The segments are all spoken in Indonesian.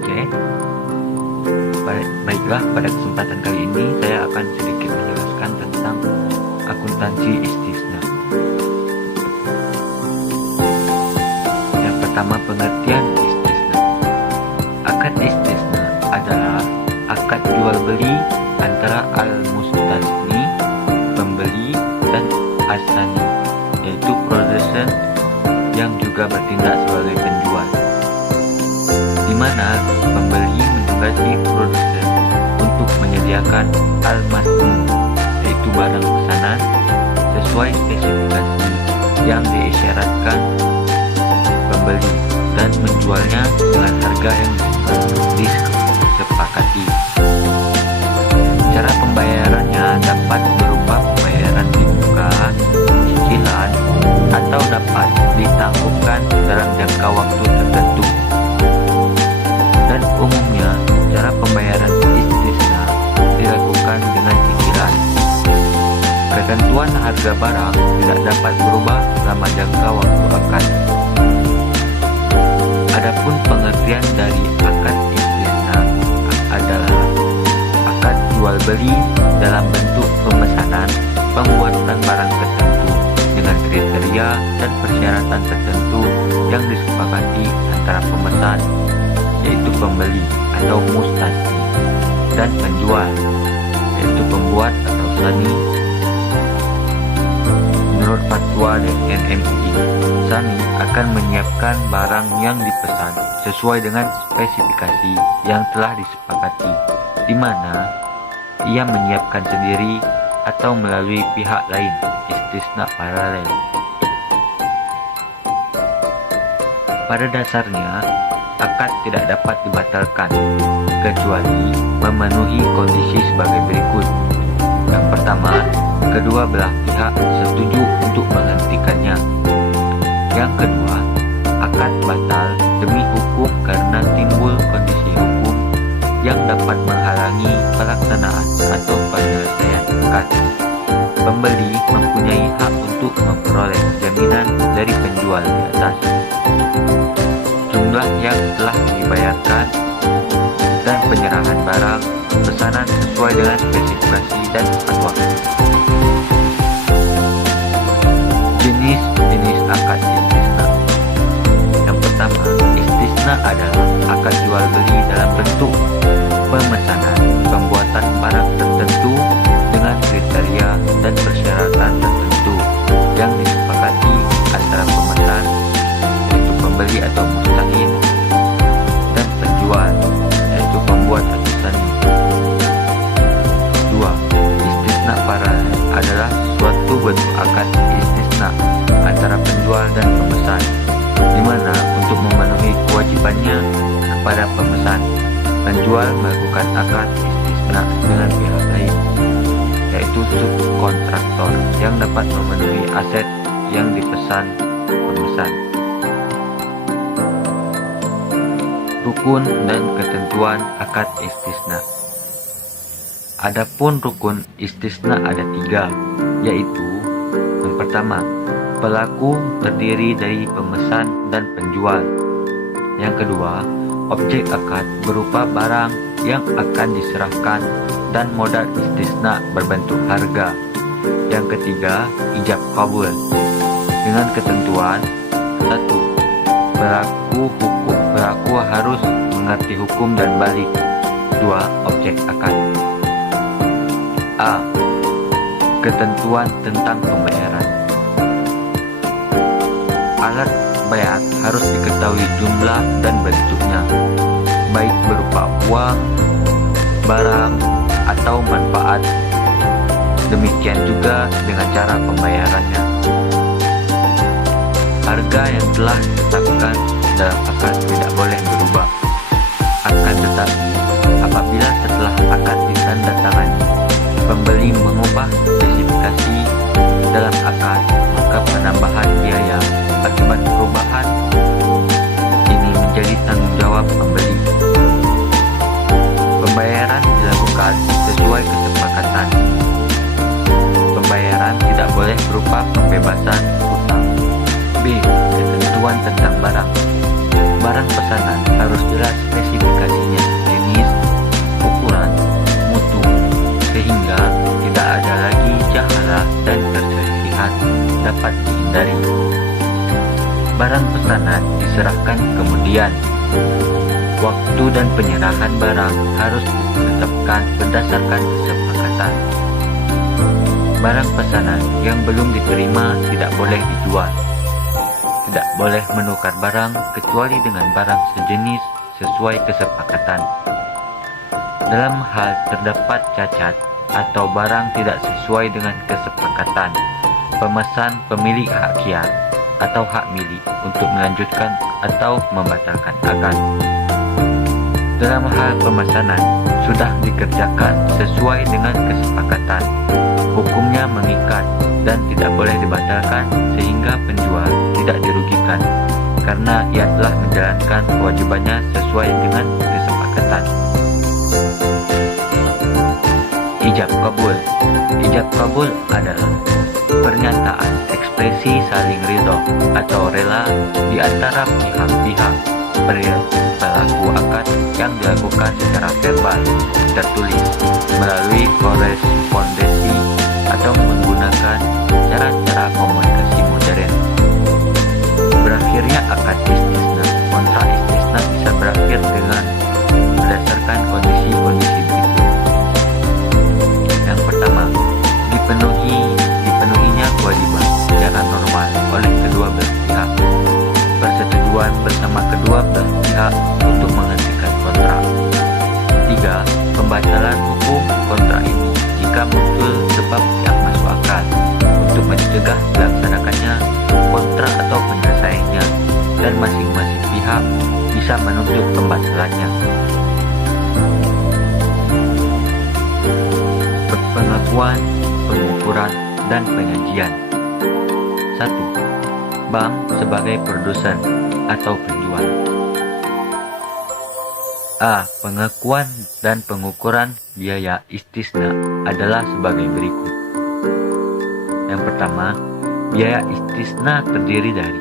Oke. Baiklah, pada kesempatan kali ini saya akan sedikit menjelaskan tentang akuntansi istisna. Yang pertama, pengertian istisna. Akad istisna adalah akad jual beli antara al-mustasni, pembeli, dan as-sani, yaitu produsen yang juga bertindak sebagai penjual, di mana pembeli mendugasi produsen untuk menyediakan al-masnu, yaitu barang pesanan sesuai spesifikasi yang diisyaratkan pembeli, dan menjualnya dengan harga yang disepakati. Cara pembayarannya dapat berupa pembayaran di muka, cicilan, atau dapat ditangguhkan dalam jangka waktu tertentu. Dan umumnya cara pembayaran istisna dilakukan dengan cicilan. Ketentuan harga barang tidak dapat berubah selama jangka waktu akad. Adapun pengertian dari akad istisna adalah akad jual beli dalam bentuk pemesanan pembuatan barang tertentu dengan kriteria dan persyaratan tertentu yang disepakati antara pemesan, yaitu pembeli atau mustasni, dan penjual, yaitu pembuat atau sani. Menurut fatwa NMI, sani akan menyiapkan barang yang dipesan sesuai dengan spesifikasi yang telah disepakati, di mana ia menyiapkan sendiri atau melalui pihak lain, istisna paralel. Pada dasarnya, akad tidak dapat dibatalkan kecuali memenuhi kondisi sebagai berikut. Yang pertama, kedua belah pihak setuju untuk menghentikannya. Yang kedua, akad batal demi hukum karena timbul kondisi hukum yang dapat menghalangi pelaksanaan atau penyelesaian akad. Pembeli mempunyai hak untuk memperoleh jaminan dari penjual di atas, jumlah yang telah dibayarkan, dan penyerahan barang pesanan sesuai dengan spesifikasi dan tepat waktu. Jenis akad istisna. Yang pertama, istisna adalah akad jual beli dalam bentuk pemesanan pembuatan barang tertentu dengan kriteria dan persyaratan tertentu yang disepakati antara pemesan, yaitu pembeli atau mustahil, dan penjual, yaitu pembuat atau sani. 2. Istisna paralel adalah suatu bentuk akad istisna antara penjual dan pemesan, di mana untuk memenuhi kewajibannya kepada pemesan, penjual melakukan akad istisna dengan pihak lain, yaitu subkontraktor yang dapat memenuhi aset yang dipesan pemesan. Rukun dan ketentuan akad istisna. Adapun rukun istisna ada 3, yaitu yang pertama, pelaku terdiri dari pemesan dan penjual. Yang kedua, objek akad berupa barang yang akan diserahkan dan modal istisna berbentuk harga. Yang ketiga, ijab kabul dengan ketentuan: 1. Pelaku harus mengerti hukum dan balik. 2. Objek akad. A. Ketentuan tentang pembayaran. Alat bayar harus diketahui jumlah dan bentuknya, baik berupa uang, barang, atau manfaat. Demikian juga dengan cara pembayarannya. Harga yang telah ditetapkan dalam akad tidak boleh berubah. Akan tetapi, apabila setelah akad ditandatangani, pembeli mengubah spesifikasi dalam akad, maka penambahan biaya akibat perubahan ini menjadi tanggung jawab pembeli. Pembayaran dilakukan sesuai kesepakatan. Pembayaran tidak boleh berupa pembebasan utang. B. Ketentuan tentang barang. Barang pesanan harus jelas spesifikasi dan penyerahan barang harus ditetapkan berdasarkan kesepakatan. Barang pesanan yang belum diterima tidak boleh dijual. Tidak boleh menukar barang kecuali dengan barang sejenis sesuai kesepakatan. Dalam hal terdapat cacat atau barang tidak sesuai dengan kesepakatan, pemesan pemilik hak kiat atau hak milik untuk melanjutkan atau membatalkan akad. Dalam hal pemesanan sudah dikerjakan sesuai dengan kesepakatan, hukumnya mengikat dan tidak boleh dibatalkan sehingga penjual tidak dirugikan karena ia telah menjalankan kewajibannya sesuai dengan kesepakatan. Ijab kabul. Ijab kabul adalah pernyataan ekspresi saling ridho atau rela di antara pihak-pihak pelaku akad yang dilakukan secara verbal, tertulis, melalui korespondensi atau menggunakan cara-cara komunikasi modern. Berakhirnya akad istisna. Kontrak istisna bisa berakhir dengan berdasarkan kondisi-kondisi berikut. Yang pertama, dipenuhinya kewajiban secara normal oleh kedua belah pihak. Persetujuan bersama kedua belah pihak untuk menghentikan kontrak. 3. Pembatalan hukum kontrak ini jika muncul sebab yang masuk akal untuk mencegah dilaksanakannya kontrak atau penyelesaiannya, dan masing-masing pihak bisa menuntut pembatalannya. Pengakuan, pengukuran, dan penyajian. 1. Bank sebagai produsen atau penjual. A. Pengakuan dan pengukuran biaya istisna adalah sebagai berikut. Yang pertama, biaya istisna terdiri dari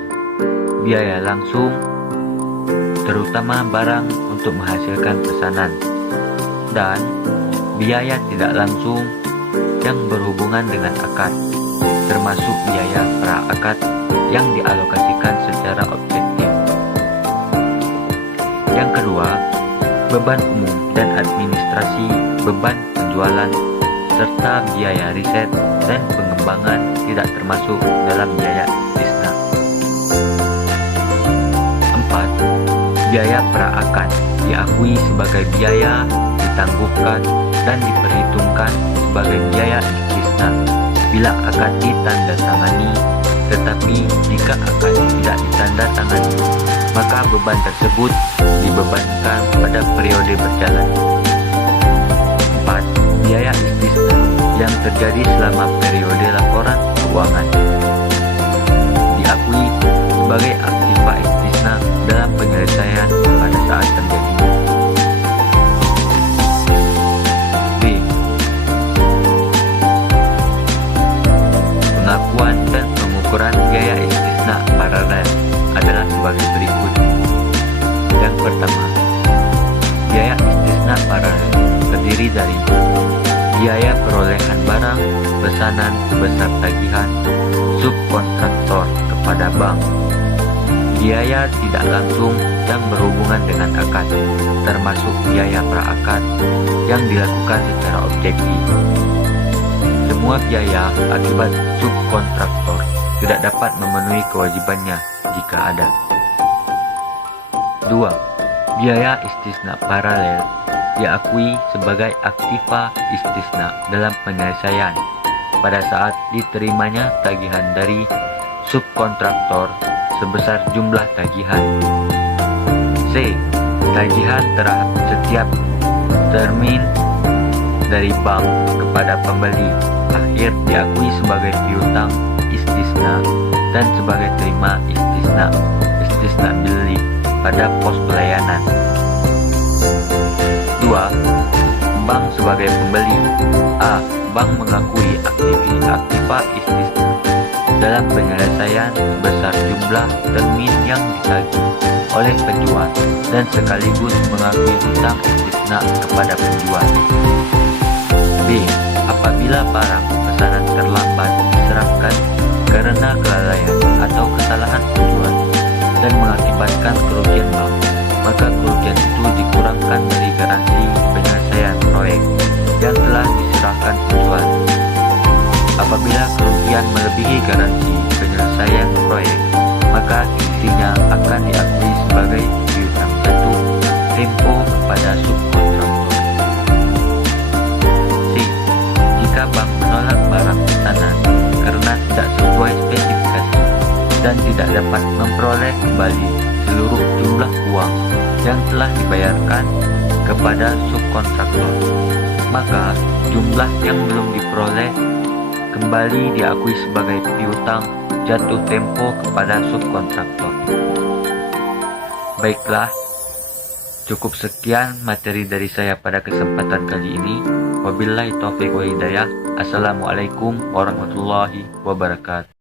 biaya langsung, terutama barang untuk menghasilkan pesanan, dan biaya tidak langsung yang berhubungan dengan akad, termasuk biaya pra-akad yang dialokasikan secara objektif. Yang kedua, beban umum dan administrasi, beban penjualan, serta biaya riset dan pengembangan tidak termasuk dalam biaya istisna. 4. Biaya pra-akad diakui sebagai biaya ditangguhkan dan diperhitungkan sebagai biaya istisna bila akad ditandatangani, tetapi jika akad tidak ditandatangani, maka beban tersebut dibebankan pada periode berjalan. 4. Biaya istisna yang terjadi selama periode laporan keuangan diakui sebagai aktiva istisna dalam penyelesaian pada saat terjadinya. B. Pengakuan dan pengukuran biaya istisna paralel adalah sebagai berikut. Yang pertama, biaya istisna paralel terdiri dari biaya perolehan barang pesanan sebesar tagihan subkontraktor kepada bank, biaya tidak langsung yang berhubungan dengan akad, termasuk biaya pra-akad yang dilakukan secara objektif. Semua biaya akibat subkontraktor tidak dapat memenuhi kewajibannya jika ada. 2. Biaya istisna paralel diakui sebagai aktiva istisna dalam penyelesaian pada saat diterimanya tagihan dari subkontraktor sebesar jumlah tagihan. C. Tagihan terhadap setiap termin dari bank kepada pembeli akhir diakui sebagai piutang istisna dan sebagai terima istisna beli pada pos pelayanan. 2. Bank sebagai pembeli. A. Bank mengakui aktiva istisna dalam penyelesaian sebesar jumlah termin yang ditagih oleh penjual dan sekaligus mengakui hutang istisna kepada penjual. B. Apabila barang pesanan terlambat diserahkan karena kelalaian atau kesalahan penjual dan mengakibatkan kerugian bank, maka kerugian itu dikurangkan dari garansi penyelesaian proyek yang telah diserahkan penjual. Apabila kerugian melebihi garansi penyelesaian proyek, maka selisihnya akan diakui sebagai piutang jatuh tempo kepada subkontraktor. C. Jika bank menolak barang pesanan karena tidak sesuai spesifikasi dan tidak dapat memperoleh kembali seluruh jumlah uang yang telah dibayarkan kepada subkontraktor, maka jumlah yang belum diperoleh kembali diakui sebagai piutang jatuh tempo kepada subkontraktor. Baiklah, cukup sekian materi dari saya pada kesempatan kali ini. Wabillahi taufiq wa hidayah. Assalamualaikum warahmatullahi wabarakatuh.